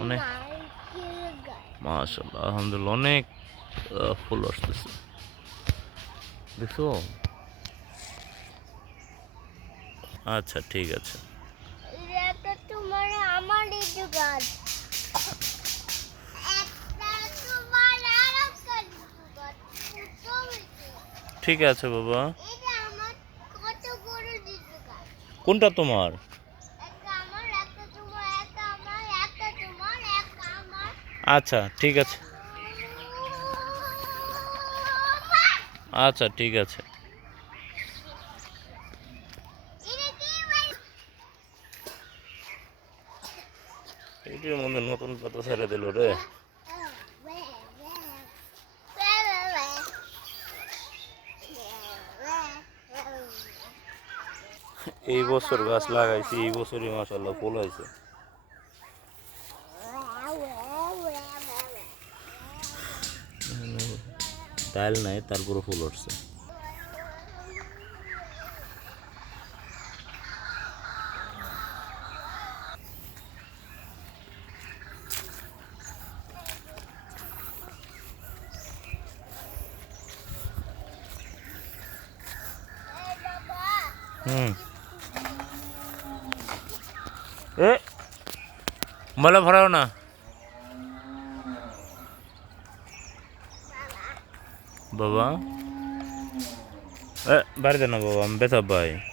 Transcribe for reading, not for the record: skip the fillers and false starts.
অনেক মাশাআল্লাহ আলহামদুলিল্লাহ অনেক ফুল আসতেছে দেখছো। আচ্ছা ঠিক আছে। ঠিক আছে বাবা। কোনটা তোমার? আচ্ছা ঠিক আছে। আচ্ছা ঠিক আছে। এটির মধ্যে নতুন পাতা ছেড়ে দিল রে। এই বছর গাছ লাগাইছি, এই বছরই মাশাআল্লাহ ফুল হয়েছে। ডাল নাই তারপরে ফুল উঠছে। এ বলে ভরাও না বাবা। এ বাড়িতে না বাবা, আমি বেতা ভাই।